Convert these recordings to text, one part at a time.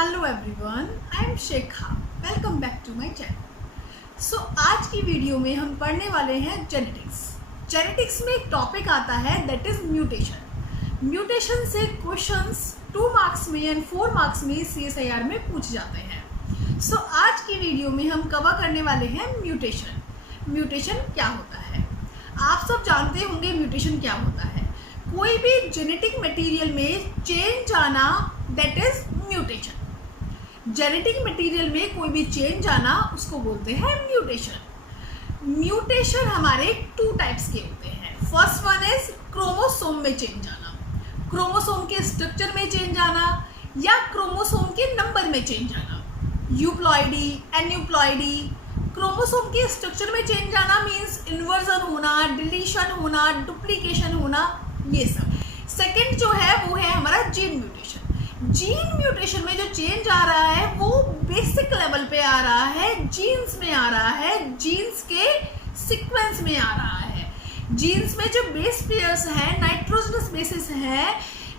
Hello everyone, I am Shekha. Welcome back to my channel. So आज की video में हम पढ़ने वाले हैं जेनेटिक्स। जेनेटिक्स में एक टॉपिक आता है दैट इज म्यूटेशन। म्यूटेशन से क्वेश्चंस 2 मार्क्स में एंड 4 मार्क्स में CSIR में पूछ जाते हैं। सो आज की वीडियो में हम कवर करने वाले हैं म्यूटेशन। म्यूटेशन क्या होता है? आप सब जानते होंगे म्यूटेशन क्या होता है। कोई भी जेनेटिक मटेरियल में चेंज आना that is mutation. Genetic material में कोई भी चेंज आना उसको बोलते हैं म्यूटेशन। म्यूटेशन हमारे 2 टाइप्स के होते हैं। फर्स्ट वन इज क्रोमोसोम में चेंज आना, क्रोमोसोम के स्ट्रक्चर में चेंज आना या क्रोमोसोम के नंबर में चेंज आना। Euploidy, aneuploidy. क्रोमोसोम के स्ट्रक्चर में चेंज आना मीन्स इन्वर्जन होना, डिलीशन होना, डुप्लीकेशन होना, ये सब। सेकेंड जो है वो है हमारा जीन म्यूटेशन। जीन म्यूटेशन में जो चेंज आ रहा है वो बेसिक लेवल पे आ रहा है, जीन्स में आ रहा है, जीन्स के सीक्वेंस में आ रहा है। जीन्स में जो बेस पेयर्स हैं, नाइट्रोजनस बेसिस हैं,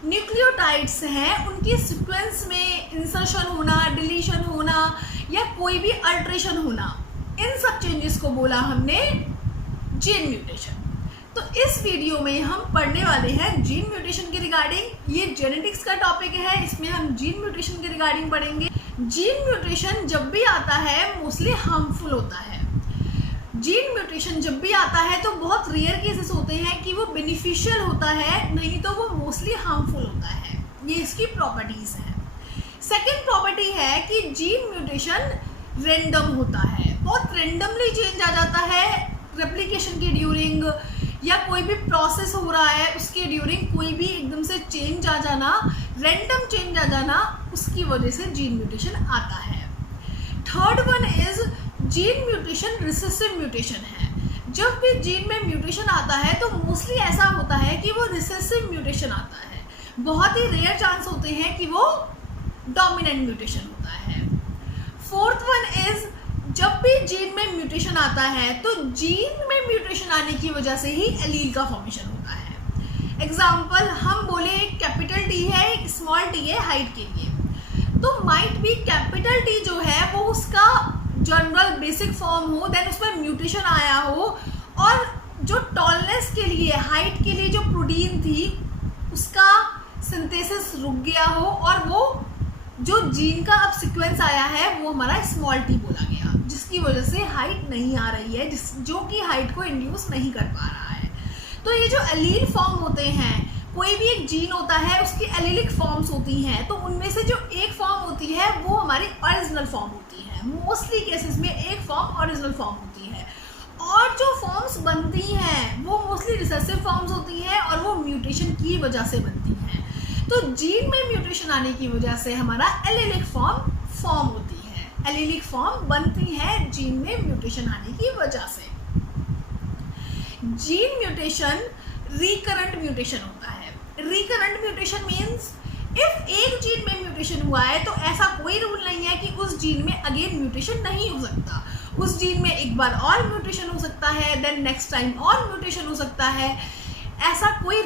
न्यूक्लियोटाइड्स हैं, उनके सीक्वेंस में इंसर्शन होना, डिलीशन होना या कोई भी अल्ट्रेशन होना, इन सब चेंजेस को बोला हमने जीन म्यूटेशन। तो इस वीडियो में हम पढ़ने वाले हैं जीन म्यूटेशन के रिगार्डिंग। ये जेनेटिक्स का टॉपिक है, इसमें हम जीन म्यूटेशन के रिगार्डिंग पढ़ेंगे। जीन म्यूटेशन जब भी आता है मोस्टली हार्मफुल होता है। जीन म्यूटेशन जब भी आता है तो बहुत रेयर केसेस होते हैं कि वो बेनिफिशियल होता है, नहीं तो वो मोस्टली हार्मफुल होता है। ये इसकी प्रॉपर्टीज है। सेकेंड प्रॉपर्टी है कि जीन म्यूटेशन रेंडम होता है, बहुत रेंडमली चेंज आ जाता है रेप्लिकेशन के ड्यूरिंग या कोई भी प्रोसेस हो रहा है उसके ड्यूरिंग कोई भी एकदम से चेंज आ जाना, रैंडम चेंज आ जाना, उसकी वजह से जीन म्यूटेशन आता है। Third one is gene mutation recessive mutation है। जब भी जीन में म्यूटेशन आता है तो मोस्टली ऐसा होता है कि वो रिसेसिव म्यूटेशन आता है। बहुत ही रेयर चांस होते हैं कि वो डोमिनेंट म्यूटेशन होता है। फोर्थ वन इज जब भी जीन में म्यूटेशन आता है तो जीन में म्यूटेशन आने की वजह से ही एलील का फॉर्मेशन होता है। एग्जाम्पल हम बोले कैपिटल टी है, एक स्मॉल टी है हाइट के लिए, तो माइट भी कैपिटल टी जो है वो उसका जनरल बेसिक फॉर्म हो, देन उसमें म्यूटेशन आया हो और जो टॉलनेस के लिए, हाइट के लिए जो प्रोटीन थी उसका सिंथेसिस रुक गया हो और वो जो जीन का अब सीक्वेंस आया है वो हमारा स्मॉल टी बोला गया, जिसकी वजह से हाइट नहीं आ रही है, जो कि हाइट को इंड्यूस नहीं कर पा रहा है। तो ये जो एलील फॉर्म होते हैं, कोई भी एक जीन होता है उसकी एलीलिक फॉर्म्स होती हैं, तो उनमें से जो एक फॉर्म होती है वो हमारी ओरिजिनल फॉर्म होती है। मोस्टली केसेस में एक फॉर्म ओरिजिनल फॉर्म होती है और जो फॉर्म्स बनती हैं वो मोस्टली रिसेसिव फॉर्म्स होती हैं और वो म्यूटेशन की वजह से बनती हैं। तो जीन में म्यूटेशन आने की वजह से हमारा एलीलिक फॉर्म होती है, एलीलिक फॉर्म बनती है जीन में म्यूटेशन आने की वजह से। जीन म्यूटेशन रिकरेंट म्यूटेशन होता है। रिकरेंट म्यूटेशन मीन्स इफ एक जीन में म्यूटेशन हुआ है तो ऐसा कोई रूल नहीं है कि उस जीन में अगेन म्यूटेशन नहीं हो सकता। उस जीन में एक बार और म्यूटेशन हो सकता है, देन नेक्स्ट टाइम और म्यूटेशन हो सकता है। ऐसा कोई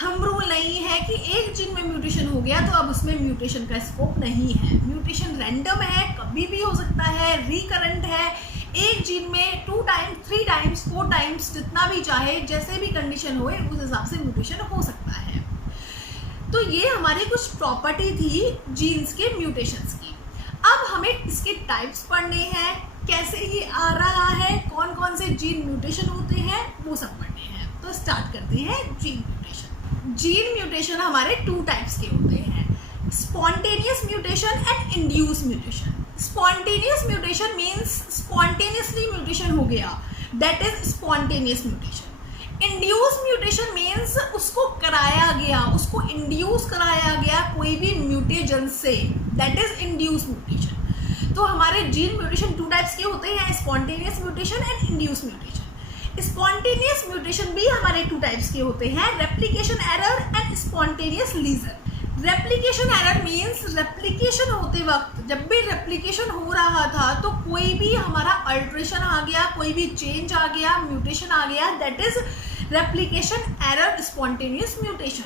थंब रूल नहीं है कि एक जीन में म्यूटेशन हो गया तो अब उसमें म्यूटेशन का स्कोप नहीं है। म्यूटेशन रैंडम है, कभी भी हो सकता है, रिकरेंट है। एक जीन में 2 टाइम्स, 3 टाइम्स, 4 टाइम्स, जितना भी चाहे, जैसे भी कंडीशन होए उस हिसाब से म्यूटेशन हो सकता है। तो ये हमारी कुछ प्रॉपर्टी थी जीन्स के म्यूटेशंस की। अब हमें इसके टाइप्स पढ़ने हैं, कैसे ये आ रहा है, कौन कौन से जीन म्यूटेशन होते हैं, वो सब पढ़ने हैं। तो स्टार्ट करते हैं जीन म्यूटेशन। जीन म्यूटेशन हमारे 2 टाइप्स के होते हैं, spontaneous mutation and induce mutation. Spontaneous mutation means spontaneously mutation हो गया, that is spontaneous mutation. Induce mutation means उसको कराया गया, उसको इंड्यूस कराया गया कोई भी म्यूटेजन से, दैट इज इंड्यूस म्यूटेशन। तो हमारे जीन म्यूटेशन 2 टाइप्स के होते हैं, spontaneous mutation and induce mutation. Spontaneous mutation भी हमारे 2 टाइप्स के होते हैं, replication error and spontaneous lesion. Replication error means replication होते वक्त, जब भी रेप्लिकेशन हो रहा था तो कोई भी हमारा अल्ट्रेशन आ गया, कोई भी चेंज आ गया, म्यूटेशन आ गया, that is replication error spontaneous mutation.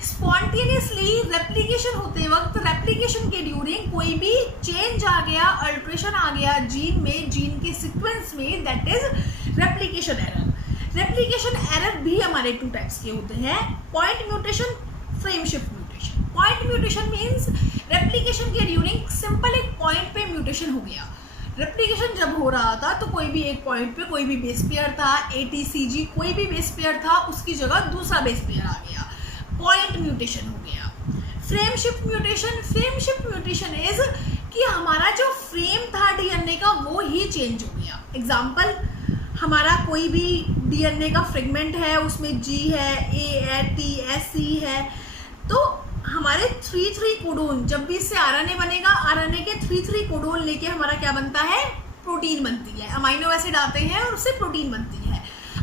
Spontaneously replication होते वक्त, रेप्लिकेशन के ड्यूरिंग कोई भी चेंज आ गया, अल्ट्रेशन आ गया जीन में, जीन के सीक्वेंस में, that is replication error. Replication error भी हमारे 2 टाइप्स के होते हैं, point mutation, frame shift mutation. Point mutation means replication के ड्यूरिंग सिंपल एक पॉइंट पे म्यूटेशन हो गया। रेप्लिकेशन जब हो रहा था तो कोई भी एक पॉइंट पे कोई भी बेस पेयर था, ATCG कोई भी बेस पेयर था, उसकी जगह दूसरा बेस पेयर आ गया, पॉइंट म्यूटेशन हो गया। Frame shift mutation, frame shift mutation is कि हमारा जो फ्रेम था डीएनए का वो ही चेंज हो गया। एग्जाम्पल, हमारा कोई भी डीएनए का फ्रेगमेंट है, उसमें G है, A है, T है, C है, तो हमारे 3-3 कोडोन, जब भी इससे आरएनए बनेगा, आरएनए के 3-3 कोडोन लेके हमारा क्या बनता है, प्रोटीन बनती है। अमाइनो एसिड आते हैं और उससे प्रोटीन बनती है।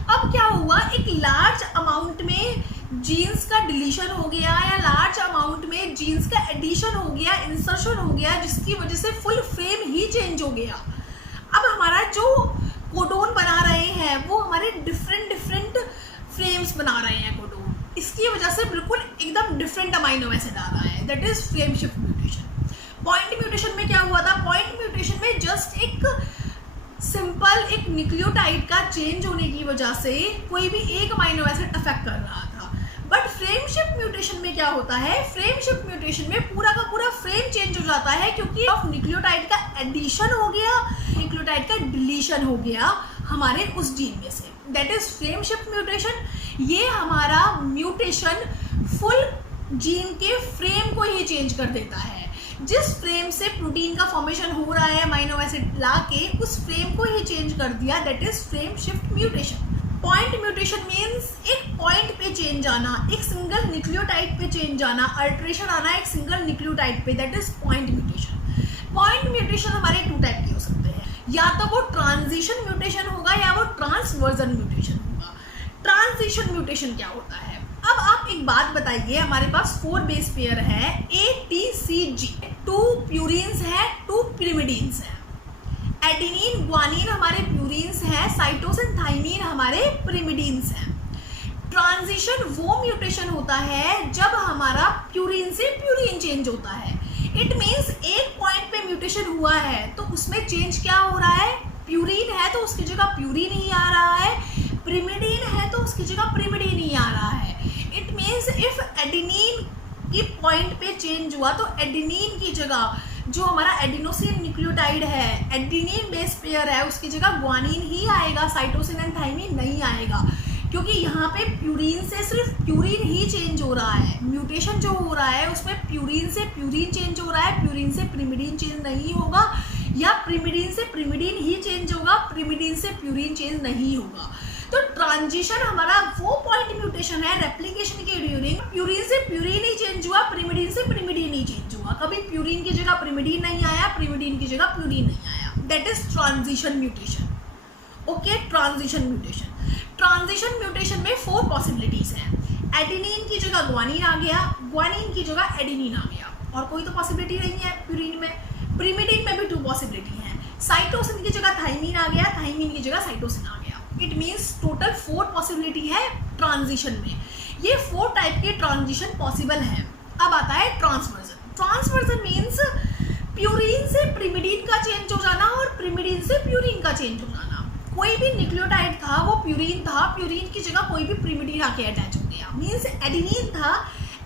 अब क्या हुआ, एक लार्ज अमाउंट में जीन्स का डिलीशन हो गया या लार्ज अमाउंट में जीन्स का एडिशन हो गया, इंसर्शन हो गया, जिसकी वजह से फुल फ्रेम ही चेंज हो गया। अब हमारा जो कोडोन बना रहे हैं वो हमारे डिफरेंट फ्रेम्स बना रहे हैं कोडोन, इसकी वजह से बिल्कुल एकदम डिफरेंट अमाइनो एसिड आ रहा है, that is frame shift mutation. Point mutation में क्या हुआ था, पॉइंट म्यूटेशन में जस्ट एक सिंपल एक न्यूक्लियोटाइड का चेंज होने की वजह से कोई भी एक अमाइनो एसिड अफेक्ट कर रहा था। बट फ्रेम शिफ्ट म्यूटेशन में क्या होता है, फ्रेम शिफ्ट म्यूटेशन में पूरा का पूरा फ्रेम चेंज हो जाता है, क्योंकि न्यूक्लियोटाइड का एडिशन हो गया, न्यूक्लियोटाइड का डिलीशन हो गया हमारे उस जीन में से, that is frame shift mutation. ये हमारा म्यूटेशन फुल जीन के फ्रेम को ही चेंज कर देता है। जिस फ्रेम से प्रोटीन का फॉर्मेशन हो रहा है अमाइनो एसिड ला के, उस फ्रेम को ही चेंज कर दिया, that is frame shift mutation. Point mutation means एक पॉइंट पे चेंज आना, एक सिंगल न्यूक्लियोटाइड पे चेंज आना, अल्ट्रेशन आना एक सिंगल न्यूक्लियोटाइड पे, that is point mutation. Point mutation हमारे 2 टाइप के हो सकते हैं, या तो वो ट्रांजिशन म्यूटेशन होगा या वो ट्रांसवर्जन म्यूटेशन होगा। ट्रांजिशन म्यूटेशन क्या होता है, अब आप एक बात बताइए, हमारे पास 4 बेस पेयर है, ATCG, 2 प्यूरिन्स है, 2 पिरिमिडीन्स है। एडेनिन ग्वानिन हमारे प्यूरिन्स हैं, साइटोसिन थाइमिन हमारे पिरिमिडीन्स हैं। ट्रांजिशन वो म्यूटेशन होता है जब हमारा प्यूरिन से प्यूरिन चेंज होता है। इट मीन्स एक पॉइंट पे म्यूटेशन हुआ है तो उसमें चेंज क्या हो रहा है, प्यूरिन है तो उसकी जगह प्यूरिन ही आ रहा है, पिरिमिडीन है तो उसकी जगह पिरिमिडीन ही आ रहा है। इट मीन्स इफ एडेनिन की पॉइंट पे चेंज हुआ तो एडेनिन की जगह जो हमारा एडिनोसिन न्यूक्लियोटाइड है, एडेनिन बेस पेयर है, उसकी जगह ग्वानिन ही आएगा, साइटोसिन एंड थाइमिन नहीं आएगा, क्योंकि यहाँ पे प्यूरिन से सिर्फ प्यूरिन ही चेंज हो रहा है। म्यूटेशन जो हो रहा है उसमें प्यूरिन से प्यूरिन चेंज हो रहा है, प्यूरिन से पिरिमिडीन चेंज नहीं होगा, या पिरिमिडीन से पिरिमिडीन ही चेंज होगा, पिरिमिडीन से प्यूरिन चेंज नहीं होगा। तो ट्रांजिशन हमारा वो पॉइंट म्यूटेशन है रेप्लिकेशन के ड्यूरिंग प्यूरिन से प्यूरिन ही चेंज हुआ, पिरिमिडीन से पिरिमिडीन ही चेंज हुआ, कभी प्यूरिन की जगह पिरिमिडीन नहीं आया, पिरिमिडीन की जगह प्यूरिन नहीं आया, that is transition mutation. Okay, transition mutation. Transition mutation में 4 पॉसिबिलिटीज हैं। एडेनिन की जगह ग्वानिन आ गया, ग्वानिन की जगह एडेनिन आ गया, और कोई तो पॉसिबिलिटी नहीं है प्यूरिन में। पिरिमिडीन में भी 2 पॉसिबिलिटी हैं, साइटोसिन की जगह थाइमिन आ गया, थाइमिन की जगह साइटोसिन आ गया। इट मीन्स टोटल 4 पॉसिबिलिटी है ट्रांजिशन में। ये 4 टाइप के ट्रांजिशन पॉसिबल है। अब आता है ट्रांसवर्जन। ट्रांसवर्जन मीन्स प्यूरिन से पिरिमिडीन का चेंज हो जाना और पिरिमिडीन से प्यूरिन का चेंज हो जाना। कोई भी न्यूक्लियोटाइड था वो प्यूरिन था, प्यूरिन की जगह कोई भी पिरिमिडीन आके अटैच हो गया। मीन्स एडेनिन था,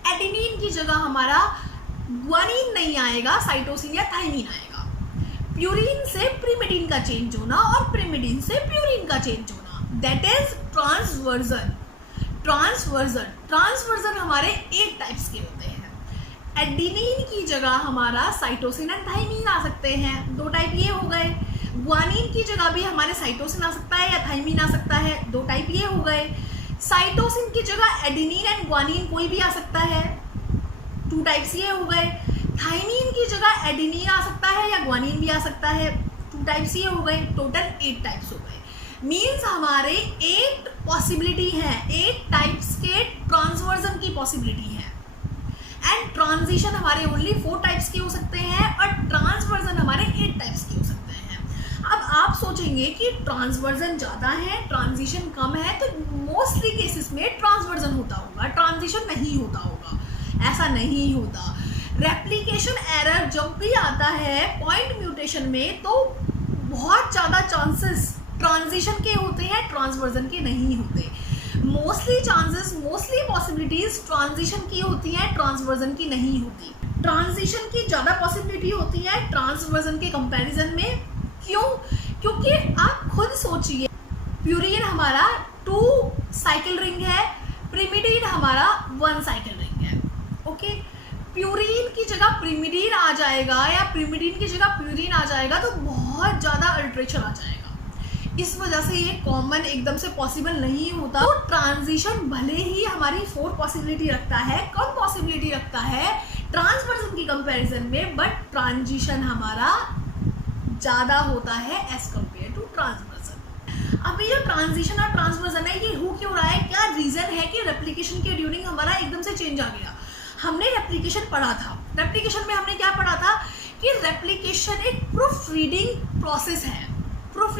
एडेनिन की जगह हमारा ग्वानिन नहीं आएगा, साइटोसिन या थाइमिन आएगा। प्यूरिन से पिरिमिडीन का चेंज होना और पिरिमिडीन से प्यूरिन का चेंज होना, दैट इज ट्रांसवर्जन। ट्रांसवर्जन हमारे 8 टाइप्स के होते हैं। एडेनिन की जगह हमारा साइटोसिन एंड थाइमिन आ सकते हैं, 2 टाइप ये हो गए। ग्वानिन की जगह भी हमारे साइटोसिन आ सकता है या थाइमिन आ सकता है, 2 टाइप ये हो गए। साइटोसिन की जगह एडेनिन एंड ग्वानिन कोई भी आ सकता है, 2 टाइप्स ये हो गए। थाइमिन की जगह एडेनिन आ सकता है या ग्वानिन भी आ सकता है, 2 टाइप्स ये हो गए। टोटल 8 टाइप्स हो गए। मीन्स हमारे 8 पॉसिबिलिटी हैं, 8 टाइप्स के ट्रांसवर्जन की पॉसिबिलिटी है। एंड ट्रांजिशन हमारे ओनली 4 टाइप्स के हो सकते हैं और ट्रांसवर्जन हमारे 8 टाइप्स के हो सकते हैं। अब आप सोचेंगे कि ट्रांसवर्जन ज़्यादा है, ट्रांजिशन कम है, तो मोस्टली केसेस में ट्रांसवर्जन होता होगा, ट्रांजिशन नहीं होता होगा। ऐसा नहीं होता। रेप्लिकेशन एरर जब भी आता है पॉइंट म्यूटेशन में तो बहुत ज़्यादा चांसेस ट्रांजिशन के होते हैं, ट्रांसवर्जन के नहीं होते। मोस्टली पॉसिबिलिटीज ट्रांजिशन की होती हैं, ट्रांसवर्जन की नहीं होती। ट्रांजिशन की ज़्यादा पॉसिबिलिटी होती है ट्रांसवर्जन के कंपैरिजन में। क्यों? क्योंकि आप खुद सोचिए, प्यूरीन हमारा 2 साइकिल रिंग है, प्रिमिडीन हमारा 1 साइकिल रिंग है। ओके, प्यूरीन की जगह प्रिमिडीन आ जाएगा या प्रिमिडीन की जगह प्यूरीन आ जाएगा तो बहुत ज़्यादा अल्ट्रेशन आ जाएगा। इस वजह से ये कॉमन एकदम से पॉसिबल नहीं होता। तो ट्रांजिशन भले ही हमारी 4 पॉसिबिलिटी रखता है, कम पॉसिबिलिटी रखता है ट्रांसवर्जन की कंपैरिजन में, बट ट्रांजिशन हमारा ज़्यादा होता है एज कम्पेयर टू ट्रांसवर्जन। अब ये जो ट्रांजिशन और ट्रांसवर्जन है ये हो क्यों रहा है? क्या रीज़न है कि रेप्लिकेशन के ड्यूरिंग हमारा एकदम से चेंज आ गया? हमने रेप्लिकेशन पढ़ा था, रेप्लिकेशन में हमने क्या पढ़ा था कि रेप्लिकेशन एक प्रूफ रीडिंग प्रोसेस है। प्रूफ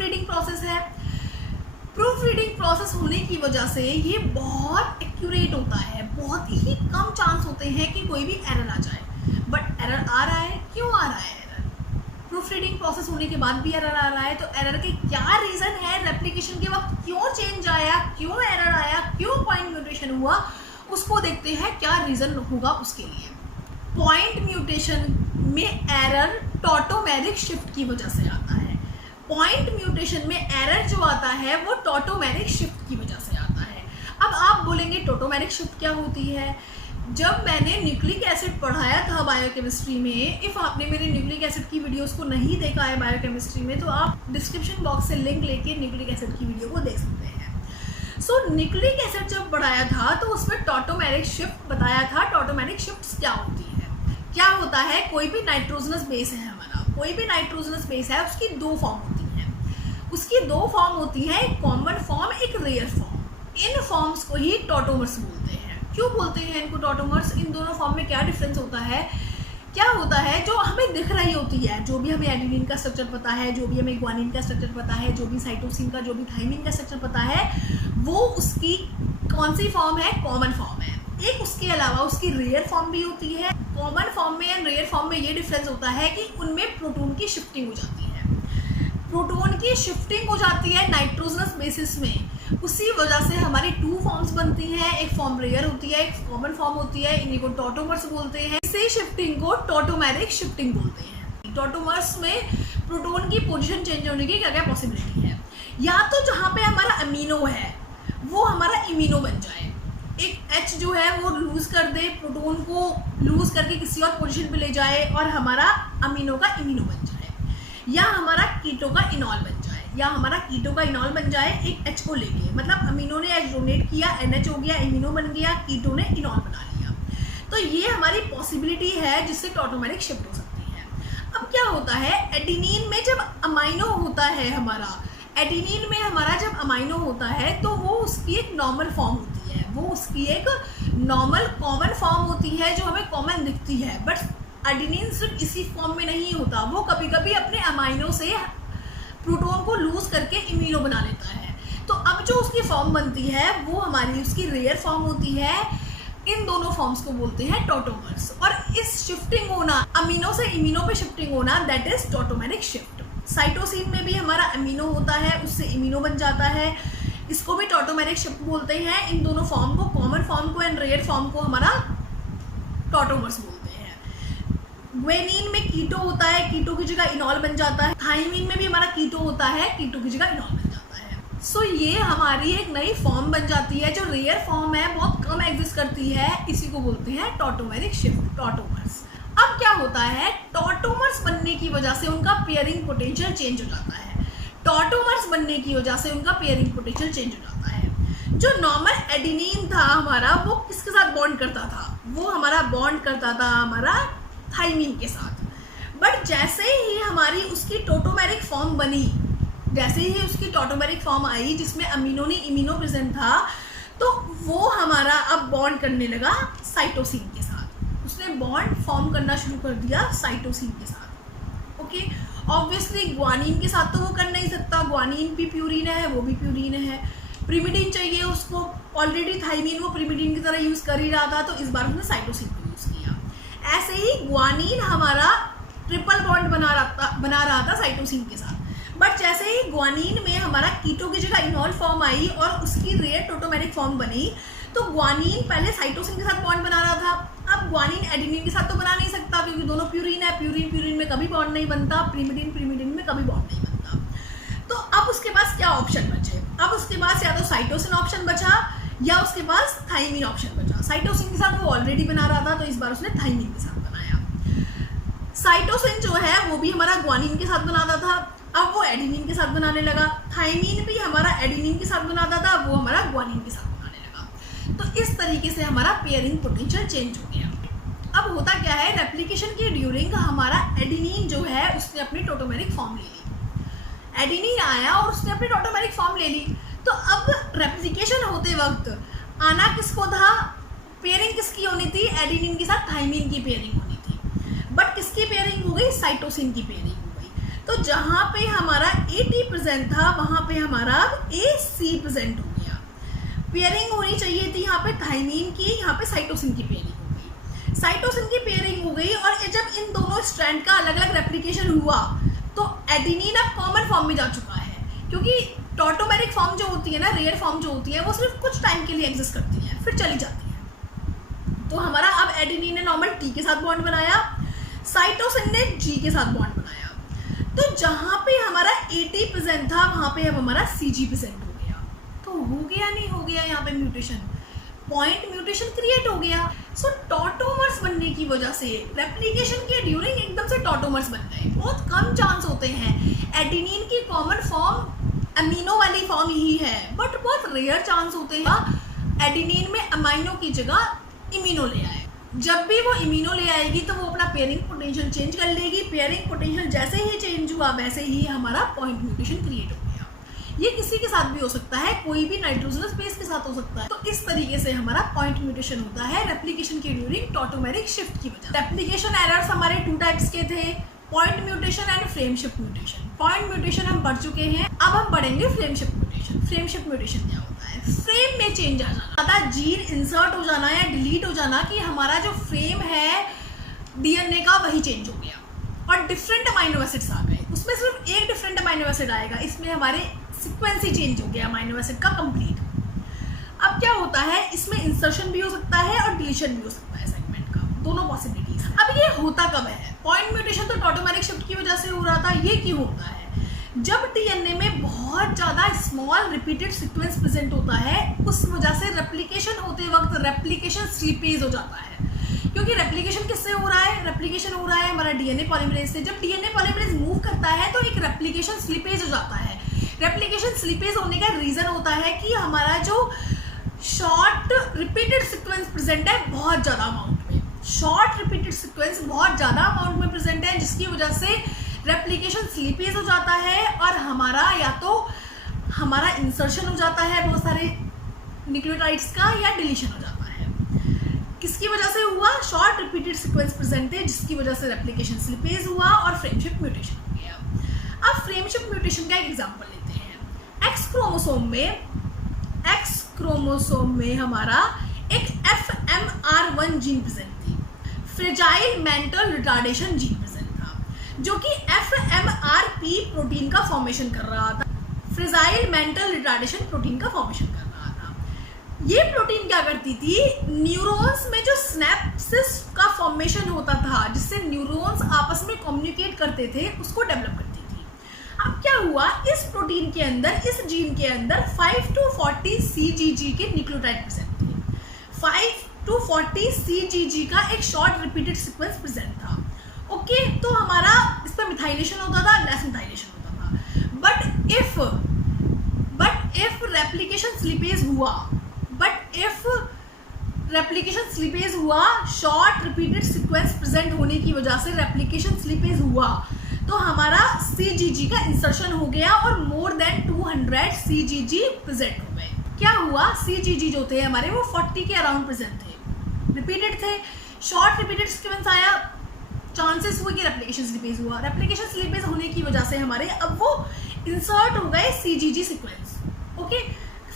रीडिंग प्रोसेस होने की वजह से ये बहुत एक्यूरेट होता है, बहुत ही कम चांस होते हैं कि कोई भी एरर आ जाए। बट एरर आ रहा है, क्यों आ रहा है एरर? प्रूफ रीडिंग प्रोसेस होने के बाद भी एरर आ रहा है, तो एरर के क्या रीज़न है? रेप्लिकेशन के वक्त क्यों चेंज आया, क्यों एरर आया, क्यों पॉइंट म्यूटेशन हुआ, उसको देखते हैं क्या रीज़न होगा उसके लिए। पॉइंट म्यूटेशन में एरर टॉटोमेरिक शिफ्ट की वजह से आता है। पॉइंट म्यूटेशन में एरर जो आता है वो टॉटोमेरिक शिफ्ट की वजह से आता है। अब आप बोलेंगे टॉटोमेरिक शिफ्ट क्या होती है? जब मैंने न्यूक्लिक एसिड पढ़ाया था बायोकेमिस्ट्री में, इफ़ आपने मेरे न्यूक्लिक एसिड की वीडियोस को नहीं देखा है बायोकेमिस्ट्री में, तो आप डिस्क्रिप्शन बॉक्स से लिंक लेके न्यूक्लिक एसिड की वीडियो को देख सकते हैं। सो न्यूक्लिक एसिड जब पढ़ाया था तो उसमें टॉटोमेरिक शिफ्ट बताया था। टॉटोमेरिक शिफ्ट क्या होती है? क्या होता है, कोई भी नाइट्रोजनस बेस है हमारा, कोई भी नाइट्रोजनस बेस है, उसकी 2 फॉर्म होती हैं। उसकी 2 फॉर्म होती है, एक कॉमन फॉर्म, एक रेयर फॉर्म। इन फॉर्म्स को ही टॉटोमर्स बोलते हैं। क्यों बोलते हैं इनको टॉटोमर्स? इन दोनों फॉर्म में क्या डिफरेंस होता है? क्या होता है, जो हमें दिख रही होती है, जो भी हमें एडेनिन का स्ट्रक्चर पता है, जो भी हमें ग्वानिन का स्ट्रक्चर पता है, जो भी साइटोसिन का, जो भी थाइमिन का स्ट्रक्चर पता है, वो उसकी कौन सी फॉर्म है? कॉमन फॉर्म है। एक उसके अलावा उसकी रेयर फॉर्म भी होती है। कॉमन फॉर्म में एंड रेयर फॉर्म में ये डिफरेंस होता है कि उनमें प्रोटॉन की शिफ्टिंग हो जाती है। प्रोटॉन की शिफ्टिंग हो जाती है नाइट्रोजनस बेसिस में, उसी वजह से हमारी 2 फॉर्म्स बनती हैं। एक फॉर्म रेयर होती है, एक कॉमन फॉर्म होती है। इन्हीं को टॉटोमर्स बोलते हैं। इसी शिफ्टिंग को टॉटोमेरिक शिफ्टिंग बोलते हैं। टॉटोमर्स में प्रोटॉन की पोजीशन चेंज होने की क्या क्या पॉसिबिलिटी है? या तो जहाँ पे हमारा अमीनो है वो हमारा इमिनो बन जाए, एक H जो है वो लूज कर दे, प्रोटॉन को लूज करके किसी और पोजीशन पे ले जाए और हमारा अमीनो का इमिनो बन जाए, या हमारा कीटो का इनॉल बन जाए, या हमारा कीटो का इनॉल बन जाए एक H को लेके। मतलब अमीनो ने H डोनेट किया, NH हो गया, इमिनो बन गया, कीटो ने इनॉल बना लिया। तो ये हमारी पॉसिबिलिटी है जिससे टॉटोमेरिक शिफ्ट हो सकती है। अब क्या होता है, एडेनिन में जब अमाइनो होता है हमारा, एडेनिन में हमारा जब अमाइनो होता है तो वो उसकी एक नॉर्मल फॉर्म होती है, वो उसकी एक नॉर्मल कॉमन फॉर्म होती है जो हमें कॉमन दिखती है। बट एडेनिन सिर्फ इसी फॉर्म में नहीं होता, वो कभी कभी अपने अमाइनो से प्रोटॉन को लूज करके इमिनो बना लेता है। तो अब जो उसकी फॉर्म बनती है वो हमारी उसकी रेयर फॉर्म होती है। इन दोनों फॉर्म्स को बोलते हैं टॉटोमर्स। और इस शिफ्टिंग होना, अमीनो से इमिनो पे शिफ्टिंग होना, that is tautomeric shift. Cytosine में भी हमारा अमीनो होता है, उससे इमिनो बन जाता है, इसको भी टॉटोमेरिक शिफ्ट बोलते हैं। इन दोनों फॉर्म को, कॉमन फॉर्म को एंड रेयर फॉर्म को हमारा टॉटोमर्स बोलते हैं। ग्वेनिन में कीटो होता है, कीटो की जगह इनॉल बन जाता है। थाइमिन में भी हमारा कीटो होता है, कीटो की जगह इनॉल बन जाता है। सो ये हमारी एक नई फॉर्म बन जाती है। जो रेयर फॉर्म है बहुत कम एग्जिस्ट करती है, इसी को बोलते हैं टॉटोमेरिक शिफ्ट, टॉटोमर्स। अब क्या होता है, टॉटोमर्स बनने की वजह से उनका पेयरिंग पोटेंशियल चेंज हो जाता है। टॉटोमर्स बनने की वजह से उनका पेयरिंग पोटेंशियल चेंज हो जाता है। जो नॉर्मल एडेनिन था हमारा, वो किसके साथ बॉन्ड करता था? वो हमारा बॉन्ड करता था हमारा थाइमिन के साथ। बट जैसे ही हमारी उसकी टॉटोमेरिक फॉर्म बनी, जैसे ही उसकी टॉटोमेरिक फॉर्म आई जिसमें अमीनो ने इमिनो प्रेजेंट था, तो वो हमारा अब बॉन्ड करने लगा साइटोसिन के साथ। उसने बॉन्ड फॉर्म करना शुरू कर दिया साइटोसिन के साथ। ओके, ऑब्वियसली ग्वानिन के साथ तो वो कर नहीं सकता, ग्वानिन भी प्यूरिन है, वो भी प्यूरिन है। प्रिमिडीन चाहिए उसको, ऑलरेडी थाइमिन वो प्रिमिडीन की तरह यूज़ कर ही रहा था, तो इस बार उसने साइटोसिन ऐसे ही ग्वानीन हमारा ट्रिपल बॉन्ड बना रहा था साइटोसिन के साथ, बट जैसे ही ग्वानीन में हमारा कीटो की जगह इनॉल फॉर्म आई और उसकी रेयर टोटोमेरिक फॉर्म बनी, तो ग्वानीन पहले साइटोसिन के साथ बॉन्ड बना रहा था। अब ग्वानीन एडेनिन के साथ तो बना नहीं सकता क्योंकि दोनों प्यूरिन है, प्यूरिन में कभी बॉन्ड नहीं बनता, प्रीमिडिन में कभी बॉन्ड नहीं बनता। तो अब उसके पास क्या ऑप्शन बचे? अब उसके पास या तो साइटोसिन ऑप्शन बचा या उसके पास थाइमिन ऑप्शन बचा। साइटोसिन के साथ वो ऑलरेडी बना रहा था, तो इस बार उसने थाइमिन के साथ बनाया। साइटोसिन जो है वो भी हमारा ग्वानीन के साथ बनाता था, अब वो एडेनिन के साथ बनाने लगा। थाइमिन भी हमारा एडेनिन के साथ बनाता था, अब वो हमारा ग्वानीन के साथ बनाने लगा। तो इस तरीके से हमारा पेयरिंग पोटेंशियल चेंज हो गया। अब होता क्या है, रेप्लिकेशन के ड्यूरिंग हमारा एडेनिन जो है उसने अपनी टोटोमेरिक फॉर्म ले ली। एडेनिन आया और उसने अपनी टोटोमेरिक फॉर्म ले ली। तो अब रेप्लिकेशन होते वक्त आना किसको था? पेयरिंग किसकी होनी थी? एडेनिन के साथ थाइमिन की पेयरिंग होनी थी, बट किसकी पेयरिंग हो गई? साइटोसिन की पेयरिंग हो गई। तो जहाँ पे हमारा AT प्रेजेंट था वहाँ पे हमारा AC प्रेजेंट हो गया। पेयरिंग होनी चाहिए थी यहाँ पे थाइमिन की, यहाँ पे साइटोसिन की पेयरिंग हो गई। साइटोसिन की पेयरिंग हो गई और जब इन दोनों स्ट्रैंड का अलग अलग रेप्लिकेशन हुआ तो एडेनिन अब कॉमन फॉर्म में जा चुका है, क्योंकि टोटोमेरिक फॉर्म जो होती है ना, रेयर फॉर्म जो होती है, वो सिर्फ कुछ टाइम के लिए एग्जिस्ट करती है, फिर चली जाती है। तो हमारा अब एडेनिन ने नॉर्मल T के साथ बॉन्ड बनाया, साइटोसिन ने G के साथ बॉन्ड बनाया। तो जहाँ पे हमारा AT प्रेजेंट था वहाँ पे अब हमारा CG प्रेजेंट हो गया। तो हो गया नहीं हो गया यहाँ पे म्यूटेशन, पॉइंट म्यूटेशन क्रिएट हो गया। सो टॉटोमर्स बनने की वजह से रेप्लिकेशन के ड्यूरिंग एकदम से टॉटोमर्स बन गए। बहुत कम चांस होते हैं, एडेनिन की कॉमन फॉर्म अमीनो वाली फॉर्म ही है, बट बहुत रेयर चांस होते हैं एडेनिन में अमाइनो की जगह इमिनो ले आए। जब भी वो इमिनो ले आएगी तो वो अपना पेयरिंग पोटेंशियल चेंज कर लेगी। पेयरिंग पोटेंशियल जैसे ही चेंज हुआ वैसे ही हमारा पॉइंट म्यूटेशन क्रिएट हो गया। ये किसी के साथ भी हो सकता है, कोई भी नाइट्रोजनस बेस के साथ हो सकता है। तो इस तरीके से हमारा पॉइंट म्यूटेशन होता है रेप्लिकेशन के ड्यूरिंग टॉटोमेरिक शिफ्ट की वजह। रेप्लिकेशन एरर्स हमारे 2 टाइप्स के थे, point mutation and frame shift mutation. Point mutation हम पढ़ चुके हैं, अब हम पढ़ेंगे frame shift mutation. Frame shift mutation क्या होता है? फ्रेम में चेंज आ जाना, जीन इंसर्ट हो जाना या डिलीट हो जाना कि हमारा जो फ्रेम है DNA का वही चेंज हो गया और डिफरेंट अमाइनो एसिड्स आ गए। उसमें सिर्फ एक डिफरेंट अमाइनो एसिड आएगा, इसमें हमारे सीक्वेंस ही चेंज हो गया अमाइनो एसिड का कंप्लीट। अब क्या होता है, इसमें इंसर्शन भी हो सकता है और डिलीशन भी हो सकता है सेगमेंट का, दोनों पॉसिबिलिटीज। अब ये होता कब है? पॉइंट म्यूटेशन तो टॉटोमेरिक शिफ्ट की वजह से हो रहा था। ये क्यों होता है? जब DNA में बहुत ज़्यादा स्मॉल रिपीटेड सीक्वेंस प्रेजेंट होता है, उस वजह से रेप्लिकेशन होते वक्त रेप्लिकेशन स्लिपेज हो जाता है। क्योंकि रेप्लिकेशन किससे हो रहा है? रेप्लिकेशन हो रहा है हमारा DNA पॉलीमरेज से। जब DNA पॉलीमरेज मूव करता है तो एक रेप्लिकेशन स्लिपेज हो जाता है। रेप्लिकेशन स्लिपेज होने का रीज़न होता है कि हमारा जो शॉर्ट रिपीटेड सीक्वेंस प्रेजेंट है बहुत ज़्यादा अमाउंट में, शॉर्ट रिपीटेड सीक्वेंस बहुत ज़्यादा अमाउंट में प्रेजेंट है, जिसकी वजह से रेप्लिकेशन स्लिपेज हो जाता है और हमारा या तो हमारा इंसर्शन हो जाता है बहुत सारे न्यूक्लियोटाइड्स का, या डिलीशन हो जाता है। किसकी वजह से हुआ? शॉर्ट रिपीटेड सीक्वेंस प्रेजेंट है, जिसकी वजह से रेप्लिकेशन स्लिपेज हुआ और फ्रेम शिफ्ट म्यूटेशन हो गया। अब फ्रेम शिफ्ट म्यूटेशन का एक एग्जांपल लेते हैं। एक्स क्रोमोसोम में हमारा एक FMR1 जीन प्रेजेंट थी, fragile mental retardation gene present था, जो कि FMRP प्रोटीन का फॉर्मेशन कर रहा था। फ्रेजाइल मेंटल रिटार्डेशन प्रोटीन का फॉर्मेशन कर रहा था। ये प्रोटीन क्या करती थी? न्यूरॉन्स में जो स्नैप्सिस का फॉर्मेशन होता था, जिससे न्यूरॉन्स आपस में कम्युनिकेट करते थे, उसको डेवलप करती थी। अब क्या हुआ, इस प्रोटीन के अंदर, इस जीन के अंदर 5 to 40 CGG के न्यूक्लियोटाइड प्रेजेंट थे। 5 to 40 CGG का एक शॉर्ट रिपीटेड सीक्वेंस प्रेजेंट था। ओके, तो हमारा इस पर मिथाइलेशन होता था, लेस मिथाइलेशन होता था। बट इफ रेप्लिकेशन स्लिपेज हुआ, शॉर्ट रिपीटेड सीक्वेंस प्रेजेंट होने की वजह से रेप्लिकेशन स्लिपेज हुआ, तो हमारा CGG का इंसर्शन हो गया और मोर देन 200 CGG प्रेजेंट हो गए। क्या हुआ, CGG जो थे हमारे वो 40 के अराउंड प्रेजेंट थे, रिपीटेड थे। शॉर्ट रिपीटेड सीक्वेंस आया, चांसेस हुए कि रेप्लिकेशन स्लिपेज हुआ। रेप्लिकेशन स्लिपेज होने की वजह से हमारे अब वो इंसर्ट हो गए CGG sequence. Okay,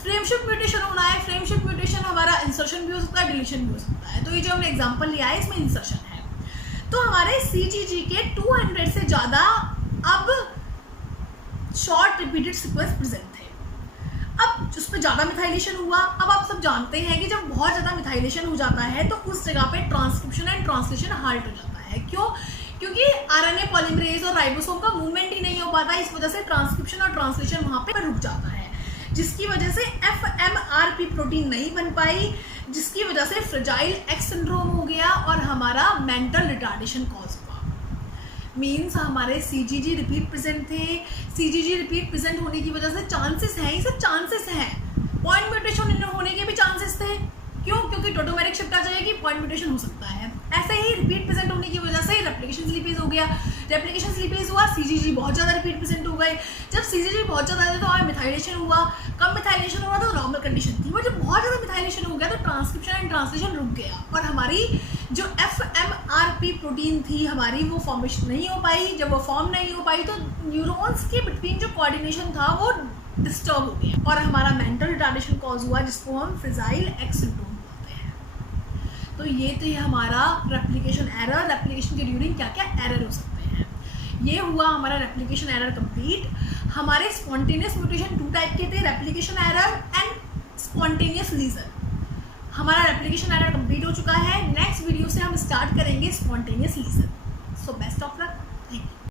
frame shift mutation होना है। फ्रेम शिफ्ट म्यूटेशन हमारा इंसर्शन भी हो सकता है, डिलीशन भी हो सकता है। तो ये जो हमने एग्जांपल लिया है इसमें इंसर्शन है। तो हमारे CGG के 200 से ज़्यादा अब शॉर्ट रिपीटेड सीक्वेंस प्रेजेंट थे। अब उस पर ज़्यादा मिथाइलेशन हुआ। अब आप सब जानते हैं कि जब बहुत ज़्यादा मिथाइलेशन हो जाता है तो उस जगह पे ट्रांसक्रिप्शन एंड ट्रांसलेशन हाल्ट हो जाता है। क्यों? क्योंकि RNA पॉलीमरेज और राइबोसोम का मूवमेंट ही नहीं हो पाता, इस वजह से ट्रांसक्रिप्शन और ट्रांसलेशन वहाँ पे रुक जाता है, जिसकी वजह से FMRP प्रोटीन नहीं बन पाई, जिसकी वजह से फ्रेजाइल एक्स सिंड्रोम हो गया और हमारा मेंटल रिटार्डेशन कॉज हुआ। मीन्स हमारे CGG रिपीट प्रेजेंट थे। CGG रिपीट प्रेजेंट होने की वजह से चांसेस हैं, ये सब चांसेस हैं, पॉइंट म्यूटेशन होने के भी चांसेस थे। क्यों? क्योंकि टोटोमेरिक शिफ्ट आ जाएगी, पॉइंट म्यूटेशन हो सकता है। ऐसे ही रिपीट प्रेजेंट होने की वजह से रेप्लिकेशन स्लीपेज हो गया, रेप्लिकेशन स्लीपेज हुआ, CGG बहुत ज़्यादा रिपीट प्रेजेंट हो गए। जब CGG बहुत ज़्यादा है तो और मिथाइलेशन हुआ, कम मिथाइलेशन हुआ तो नॉर्मल कंडीशन थी, बट जब बहुत ज़्यादा मिथाइलेशन हो गया तो ट्रांसक्रिप्शन एंड ट्रांसलेशन रुक गया और हमारी जो FMRP प्रोटीन थी हमारी वो फॉर्मेशन नहीं हो पाई। जब वो फॉर्म नहीं हो पाई तो न्यूरॉन्स के बिटवीन जो कोऑर्डिनेशन था वो डिस्टर्ब हो गया और हमारा मेंटल रिटार्डेशन कॉज हुआ, जिसको हम फ्रेजाइल एक्स सिंड्रोम बोलते हैं। तो ये तो हमारा रेप्लिकेशन एरर, रेप्लिकेशन के ड्यूरिंग क्या क्या एरर हो सकते हैं। ये हुआ हमारा रेप्लिकेशन एरर कंप्लीट। हमारे स्पॉन्टेनियस म्यूटेशन 2 टाइप के थे, replication error and spontaneous lesion. हमारा रेप्लिकेशन एरर कंप्लीट हो चुका है। नेक्स्ट वीडियो से हम स्टार्ट करेंगे spontaneous lesion. So best of luck, thank you.